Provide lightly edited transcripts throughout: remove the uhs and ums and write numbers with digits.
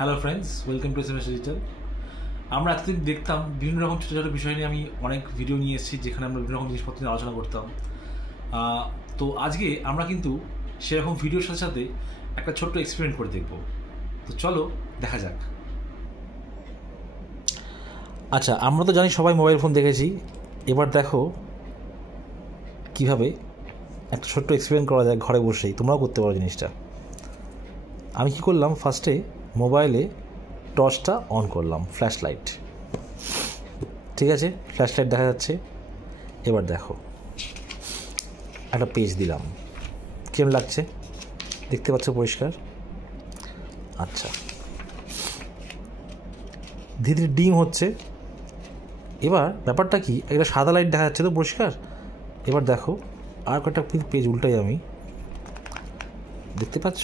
Hello friends, welcome to SMS digital. আমরা এতদিন দেখতাম বিভিন্ন রকম ছোটো ছোটো বিষয় নিয়ে আমি অনেক ভিডিও নিয়ে এসেছি, যেখানে আমরা বিভিন্ন রকম জিনিসপত্র নিয়ে আলোচনা করতাম। তো আজকে আমরা কিন্তু সেরকম ভিডিওর সাথে সাথে একটা ছোট্ট এক্সপেরিমেন্ট করে দেখব। তো চলো দেখা যাক। আচ্ছা, আমরা তো জানি সবাই মোবাইল ফোন দেখেছি। এবার দেখো কীভাবে একটা ছোট্ট এক্সপেরিমেন্ট করা যায় ঘরে বসেই। তোমরাও করতে পারো জিনিসটা। আমি কি করলাম, ফার্স্টে মোবাইলে টর্চটা অন করলাম, ফ্ল্যাশ লাইট। ঠিক আছে, ফ্ল্যাশ লাইট দেখা যাচ্ছে। এবার দেখো একটা পেজ দিলাম, কেমন লাগছে দেখতে পাচ্ছ পরিষ্কার? আচ্ছা, ধীরে ধীরে ডিম হচ্ছে। এবার ব্যাপারটা কি, একটা সাদা লাইট দেখা যাচ্ছে তো পরিষ্কার। এবার দেখো আর কয়েকটা পেজ উল্টাই, আমি দেখতে পাচ্ছ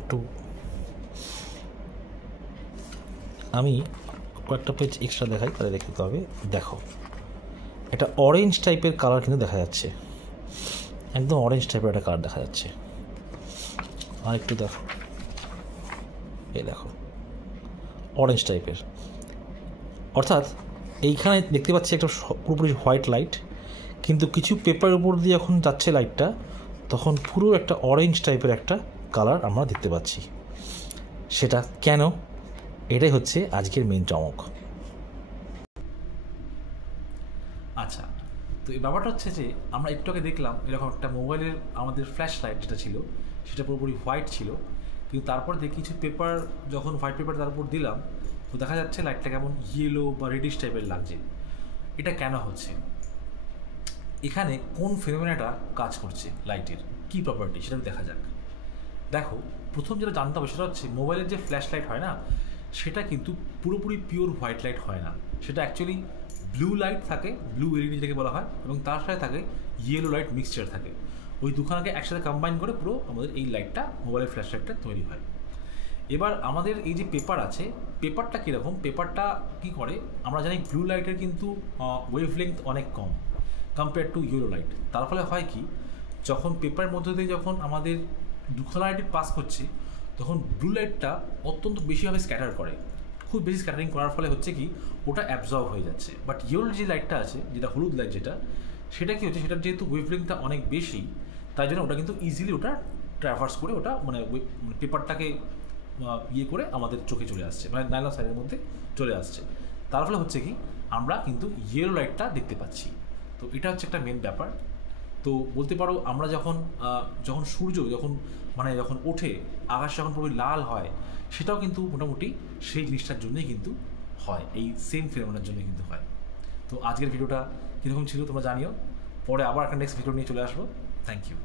একটু, আমি কয়েকটা পেজ এক্সট্রা দেখাই, তাহলে দেখতে হবে। দেখো এটা অরেঞ্জ টাইপের কালার কিন্তু দেখা যাচ্ছে, একদম অরেঞ্জ টাইপের একটা কালার দেখা যাচ্ছে। আর একটু দেখো, এই দেখো অরেঞ্জ টাইপের, অর্থাৎ এইখানে দেখতে পাচ্ছি একটা পুরোপুরি হোয়াইট লাইট, কিন্তু কিছু পেপারের উপর দিয়ে যখন যাচ্ছে লাইটটা, তখন পুরো একটা অরেঞ্জ টাইপের একটা কালার আমরা দেখতে পাচ্ছি। সেটা কেন? এটাই হচ্ছে আজকের মেন চমক। আচ্ছা, তো এই ব্যাপারটা হচ্ছে যে আমরা একটু আগে দেখলাম এরকম একটা মোবাইলের আমাদের ফ্ল্যাশ লাইট যেটা ছিল সেটা পুরোপুরি হোয়াইট ছিল, কিন্তু তারপর দেখি কিছু পেপার, যখন হোয়াইট পেপার তার উপর দিলাম, তো দেখা যাচ্ছে লাইটটা কেমন ইয়েলো বা রেডিশ টাইপের লাগছে। এটা কেন হচ্ছে? এখানে কোন ফেনোমেনাটা কাজ করছে, লাইটের কী প্রপার্টি, সেটা দেখা যাক। দেখো, প্রথম যেটা জানতে হবে সেটা হচ্ছে মোবাইলের যে ফ্ল্যাশ লাইট হয় না, সেটা কিন্তু পুরোপুরি পিওর হোয়াইট লাইট হয় না। সেটা অ্যাকচুয়ালি ব্লু লাইট থাকে, ব্লু এলইডি যেটাকে বলা হয়, এবং তার সাথে থাকে ইয়েলো লাইট মিক্সচার থাকে। ওই দুখানাকে একসাথে কম্বাইন করে পুরো আমাদের এই লাইটটা, মোবাইলের ফ্ল্যাশ লাইটটা তৈরি হয়। এবার আমাদের এই যে পেপার আছে, পেপারটা কীরকম, পেপারটা কী করে, আমরা জানি ব্লু লাইটের কিন্তু ওয়েভলেংথ অনেক কম কম্পেয়ার টু ইয়েলো লাইট। তার ফলে হয় কি, যখন পেপারের মধ্যে দিয়ে যখন আমাদের দুখানা লাইট পাস করছে, তখন ব্লু লাইটটা অত্যন্ত বেশিভাবে স্ক্যাটার করে। খুব বেশি স্ক্যাটারিং করার ফলে হচ্ছে কি, ওটা অ্যাবজর্ব হয়ে যাচ্ছে। বাট ইয়েলো যে লাইটটা আছে, যেটা হলুদ লাইট যেটা, সেটা কী হচ্ছে, সেটার যেহেতু ওয়েভলেংথটা অনেক বেশি, তাই জন্য ওটা কিন্তু ইজিলি ওটা ট্রাভার্স করে ওটা মানে পেপারটাকে ইয়ে করে আমাদের চোখে চলে আসছে, মানে নাইলন সাইডের মধ্যে চলে আসছে। তার ফলে হচ্ছে কি, আমরা কিন্তু ইয়েলো লাইটটা দেখতে পাচ্ছি। তো এটা হচ্ছে একটা মেন ব্যাপার। তো বলতে পারো, আমরা যখন সূর্য যখন ওঠে, আকাশ যখন পুরো লাল হয়, সেটাও কিন্তু মোটামুটি সেই জিনিসটার জন্যই কিন্তু হয়, এই সেম ফিনোমেনার জন্যই কিন্তু হয়। তো আজকের ভিডিওটা কীরকম ছিল তোমরা জানিও। পরে আবার একটা নেক্সট ভিডিও নিয়ে চলে আসবো। Thank you.